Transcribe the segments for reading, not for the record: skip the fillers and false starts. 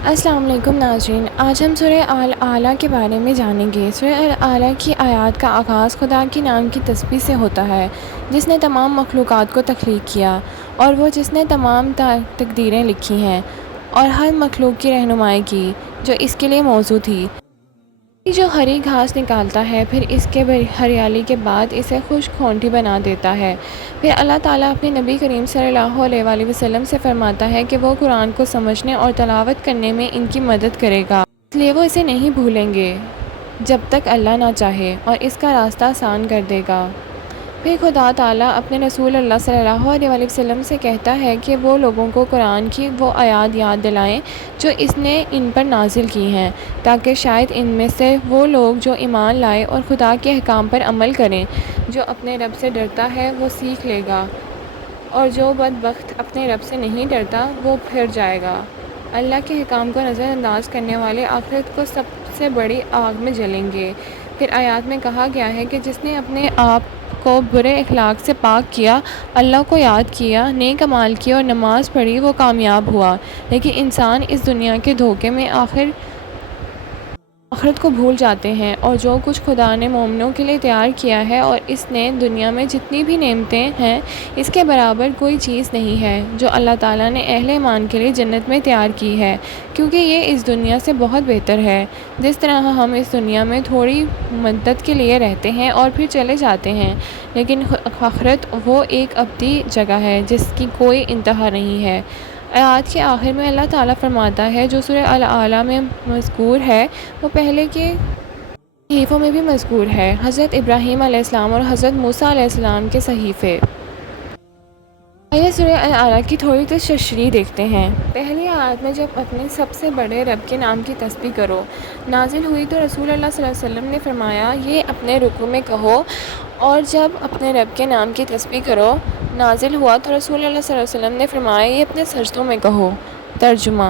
السلام علیکم ناظرین، آج ہم سورہ اعلیٰ کے بارے میں جانیں گے۔ سورہ اعلیٰ کی آیات کا آغاز خدا کے نام کی تسبیح سے ہوتا ہے، جس نے تمام مخلوقات کو تخلیق کیا، اور وہ جس نے تمام تقدیریں لکھی ہیں اور ہر مخلوق کی رہنمائی کی جو اس کے لیے موزوں تھی۔ جو ہری گھاس نکالتا ہے، پھر اس کے ہریالی کے بعد اسے خشک کھونٹی بنا دیتا ہے۔ پھر اللہ تعالیٰ اپنے نبی کریم صلی اللہ علیہ وآلہ وسلم سے فرماتا ہے کہ وہ قرآن کو سمجھنے اور تلاوت کرنے میں ان کی مدد کرے گا، اس لیے وہ اسے نہیں بھولیں گے جب تک اللہ نہ چاہے، اور اس کا راستہ آسان کر دے گا۔ پھر خدا تعالیٰ اپنے رسول اللہ صلی اللہ علیہ وآلہ وسلم سے کہتا ہے کہ وہ لوگوں کو قرآن کی وہ آیات یاد دلائیں جو اس نے ان پر نازل کی ہیں، تاکہ شاید ان میں سے وہ لوگ جو ایمان لائے اور خدا کے احکام پر عمل کریں۔ جو اپنے رب سے ڈرتا ہے وہ سیکھ لے گا، اور جو بدبخت اپنے رب سے نہیں ڈرتا وہ پھر جائے گا۔ اللہ کے احکام کو نظر انداز کرنے والے آخرت کو سب سے بڑی آگ میں جلیں گے۔ پھر آیات میں کہا گیا ہے کہ جس نے اپنے آپ کو برے اخلاق سے پاک کیا، اللہ کو یاد کیا، نیک اعمال کیے اور نماز پڑھی، وہ کامیاب ہوا۔ لیکن انسان اس دنیا کے دھوکے میں آخرت کو بھول جاتے ہیں، اور جو کچھ خدا نے مومنوں کے لیے تیار کیا ہے اور اس نے دنیا میں جتنی بھی نعمتیں ہیں اس کے برابر کوئی چیز نہیں ہے جو اللہ تعالیٰ نے اہل ایمان کے لیے جنت میں تیار کی ہے، کیونکہ یہ اس دنیا سے بہت بہتر ہے۔ جس طرح ہم اس دنیا میں تھوڑی مدت کے لیے رہتے ہیں اور پھر چلے جاتے ہیں، لیکن آخرت وہ ایک ابدی جگہ ہے جس کی کوئی انتہا نہیں ہے۔ آیات کے آخر میں اللہ تعالیٰ فرماتا ہے جو سورہ اعلیٰ میں مذکور ہے وہ پہلے کے صحیفوں میں بھی مذکور ہے، حضرت ابراہیم علیہ السلام اور حضرت موسیٰ علیہ السلام کے صحیفے۔ آئیے سورہ اعلیٰ کی تھوڑی تشریح دیکھتے ہیں۔ پہلی آیت میں جب اپنے سب سے بڑے رب کے نام کی تسبیح کرو نازل ہوئی تو رسول اللہ صلی اللہ علیہ وسلم نے فرمایا یہ اپنے رکوع میں کہو، اور جب اپنے رب کے نام کی تسبیح کرو نازل ہوا تو رسول اللہ صلی اللہ علیہ وسلم نے فرمایا یہ اپنے سجدوں میں کہو۔ ترجمہ: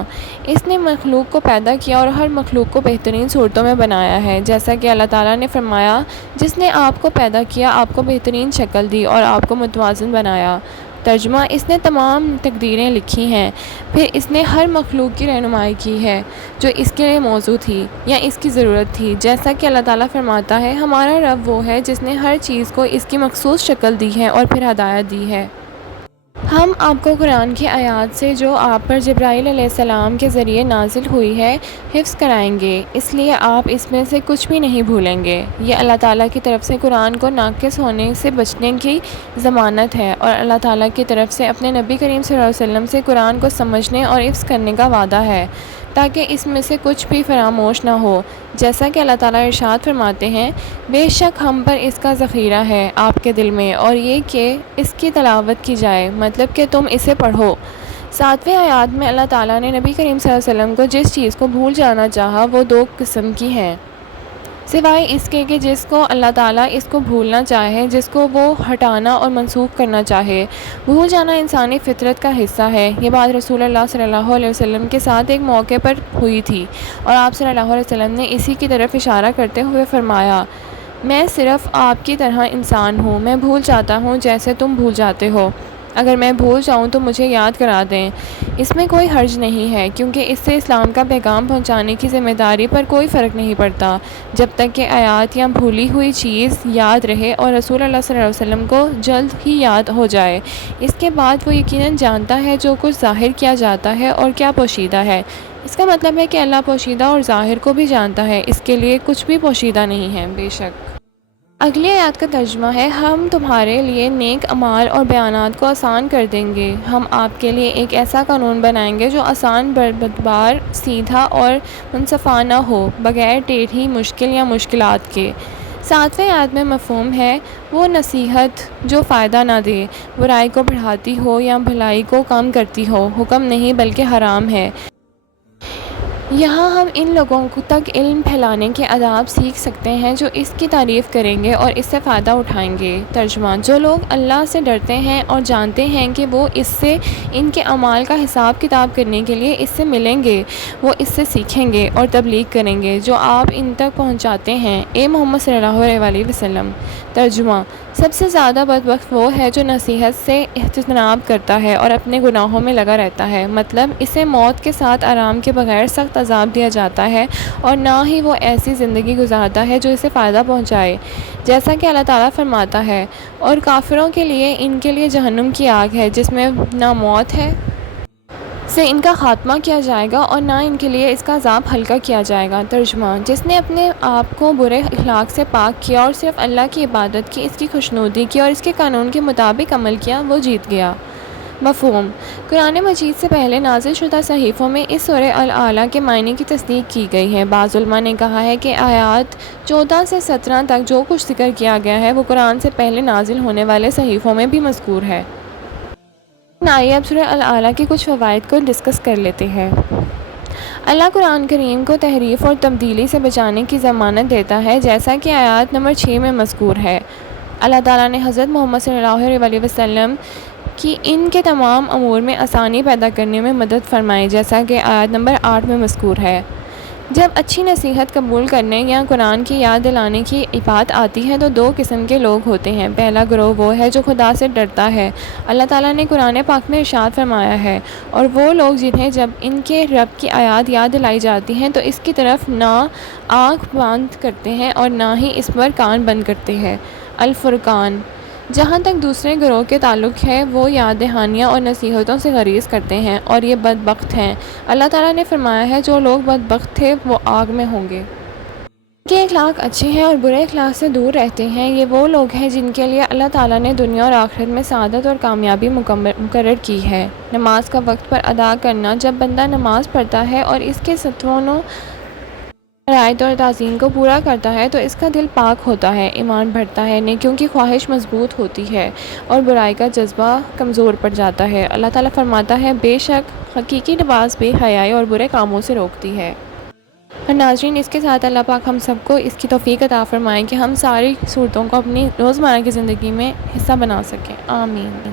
اس نے مخلوق کو پیدا کیا اور ہر مخلوق کو بہترین صورتوں میں بنایا ہے، جیسا کہ اللہ تعالیٰ نے فرمایا جس نے آپ کو پیدا کیا، آپ کو بہترین شکل دی اور آپ کو متوازن بنایا۔ ترجمہ: اس نے تمام تقدیریں لکھی ہیں، پھر اس نے ہر مخلوق کی رہنمائی کی ہے جو اس کے لیے موزوں تھی یا اس کی ضرورت تھی، جیسا کہ اللہ تعالیٰ فرماتا ہے ہمارا رب وہ ہے جس نے ہر چیز کو اس کی مخصوص شکل دی ہے اور پھر ہدایت دی ہے۔ ہم آپ کو قرآن کی آیات سے جو آپ پر جبرائیل علیہ السلام کے ذریعے نازل ہوئی ہے حفظ کرائیں گے، اس لیے آپ اس میں سے کچھ بھی نہیں بھولیں گے۔ یہ اللہ تعالیٰ کی طرف سے قرآن کو ناقص ہونے سے بچنے کی ضمانت ہے، اور اللہ تعالیٰ کی طرف سے اپنے نبی کریم صلی اللہ علیہ وسلم سے قرآن کو سمجھنے اور حفظ کرنے کا وعدہ ہے، تاکہ اس میں سے کچھ بھی فراموش نہ ہو، جیسا کہ اللہ تعالیٰ ارشاد فرماتے ہیں بے شک ہم پر اس کا ذخیرہ ہے آپ کے دل میں، اور یہ کہ اس کی تلاوت کی جائے، مطلب کہ تم اسے پڑھو۔ 7ویں آیات میں اللہ تعالیٰ نے نبی کریم صلی اللہ علیہ وسلم کو جس چیز کو بھول جانا چاہا وہ دو قسم کی ہیں، سوائے اس کے کہ جس کو اللہ تعالیٰ اس کو بھولنا چاہے، جس کو وہ ہٹانا اور منسوخ کرنا چاہے۔ بھول جانا انسانی فطرت کا حصہ ہے۔ یہ بات رسول اللہ صلی اللہ علیہ وسلم کے ساتھ ایک موقع پر ہوئی تھی، اور آپ صلی اللہ علیہ وسلم نے اسی کی طرف اشارہ کرتے ہوئے فرمایا میں صرف آپ کی طرح انسان ہوں، میں بھول جاتا ہوں جیسے تم بھول جاتے ہو، اگر میں بھول جاؤں تو مجھے یاد کرا دیں۔ اس میں کوئی حرج نہیں ہے، کیونکہ اس سے اسلام کا پیغام پہنچانے کی ذمہ داری پر کوئی فرق نہیں پڑتا، جب تک کہ آیات یا بھولی ہوئی چیز یاد رہے اور رسول اللہ صلی اللہ علیہ وسلم کو جلد ہی یاد ہو جائے۔ اس کے بعد وہ یقیناً جانتا ہے جو کچھ ظاہر کیا جاتا ہے اور کیا پوشیدہ ہے۔ اس کا مطلب ہے کہ اللہ پوشیدہ اور ظاہر کو بھی جانتا ہے، اس کے لیے کچھ بھی پوشیدہ نہیں ہے۔ بے شک اگلی آیات کا ترجمہ ہے ہم تمہارے لیے نیک اعمال اور بیانات کو آسان کر دیں گے، ہم آپ کے لیے ایک ایسا قانون بنائیں گے جو آسان، برابر، سیدھا اور منصفانہ ہو، بغیر ٹیڑھی، مشکل یا مشکلات کے۔ 7ویں آیت میں مفہوم ہے وہ نصیحت جو فائدہ نہ دے، برائی کو بڑھاتی ہو یا بھلائی کو کم کرتی ہو، حکم نہیں بلکہ حرام ہے۔ یہاں ہم ان لوگوں تک علم پھیلانے کے آداب سیکھ سکتے ہیں جو اس کی تعریف کریں گے اور اس سے فائدہ اٹھائیں گے۔ ترجمہ: جو لوگ اللہ سے ڈرتے ہیں اور جانتے ہیں کہ وہ اس سے ان کے اعمال کا حساب کتاب کرنے کے لیے اس سے ملیں گے، وہ اس سے سیکھیں گے اور تبلیغ کریں گے جو آپ ان تک پہنچاتے ہیں، اے محمد صلی اللہ علیہ وسلم۔ ترجمہ: سب سے زیادہ بدبخت وہ ہے جو نصیحت سے اجتناب کرتا ہے اور اپنے گناہوں میں لگا رہتا ہے، مطلب اسے موت کے ساتھ آرام کے بغیر سخت عذاب دیا جاتا ہے اور نہ ہی وہ ایسی زندگی گزارتا ہے جو اسے فائدہ پہنچائے، جیسا کہ اللہ تعالیٰ فرماتا ہے، اور کافروں کے لیے ان کے لیے جہنم کی آگ ہے جس میں نہ موت ہے سے ان کا خاتمہ کیا جائے گا اور نہ ان کے لیے اس کا عذاب ہلکا کیا جائے گا۔ ترجمہ: جس نے اپنے آپ کو برے اخلاق سے پاک کیا اور صرف اللہ کی عبادت کی، اس کی خوشنودی کی اور اس کے قانون کے مطابق عمل کیا، وہ جیت گیا۔ مفہوم: قرآن مجید سے پہلے نازل شدہ صحیفوں میں اس سورہ الاعلیٰ کے معنی کی تصدیق کی گئی ہے۔ بعض علماء نے کہا ہے کہ آیات 14 سے 17 تک جو کچھ ذکر کیا گیا ہے وہ قرآن سے پہلے نازل ہونے والے صحیفوں میں بھی مذکور ہے۔ آئیے اب سورہ الاعلیٰ کے کچھ فوائد کو ڈسکس کر لیتے ہیں۔ اللہ قرآن کریم کو تحریف اور تبدیلی سے بچانے کی ضمانت دیتا ہے، جیسا کہ آیات نمبر 6 میں مذکور ہے۔ اللہ تعالیٰ نے حضرت محمد صلی اللہ علیہ وسلم کی ان کے تمام امور میں آسانی پیدا کرنے میں مدد فرمائی، جیسا کہ آیت نمبر 8 میں مذکور ہے۔ جب اچھی نصیحت قبول کرنے یا قرآن کی یاد دلانے کی بات آتی ہے تو دو قسم کے لوگ ہوتے ہیں۔ پہلا گروہ وہ ہے جو خدا سے ڈرتا ہے۔ اللہ تعالیٰ نے قرآن پاک میں ارشاد فرمایا ہے، اور وہ لوگ جنہیں جب ان کے رب کی آیات یاد دلائی جاتی ہیں تو اس کی طرف نہ آنکھ بند کرتے ہیں اور نہ ہی اس پر کان بند کرتے ہیں۔ الفرقان۔ جہاں تک دوسرے گروہ کے تعلق ہے، وہ یاد دہانیاں اور نصیحتوں سے گریز کرتے ہیں اور یہ بدبخت ہیں۔ اللہ تعالیٰ نے فرمایا ہے جو لوگ بدبخت تھے وہ آگ میں ہوں گے۔ کے اخلاق اچھے ہیں اور برے اخلاق سے دور رہتے ہیں، یہ وہ لوگ ہیں جن کے لیے اللہ تعالیٰ نے دنیا اور آخرت میں سعادت اور کامیابی مقرر کی ہے۔ نماز کا وقت پر ادا کرنا۔ جب بندہ نماز پڑھتا ہے اور اس کے ستونوں فرائض اور تعظیم کو پورا کرتا ہے تو اس کا دل پاک ہوتا ہے، ایمان بڑھتا ہے، نیکیوں کی خواہش مضبوط ہوتی ہے اور برائی کا جذبہ کمزور پڑ جاتا ہے۔ اللہ تعالیٰ فرماتا ہے، بے شک حقیقی نماز بے حیائی اور برے کاموں سے روکتی ہے۔ اور ناظرین، اس کے ساتھ اللہ پاک ہم سب کو اس کی توفیق عطا فرمائیں کہ ہم ساری صورتوں کو اپنی روزمرہ کی زندگی میں حصہ بنا سکیں۔ آمین۔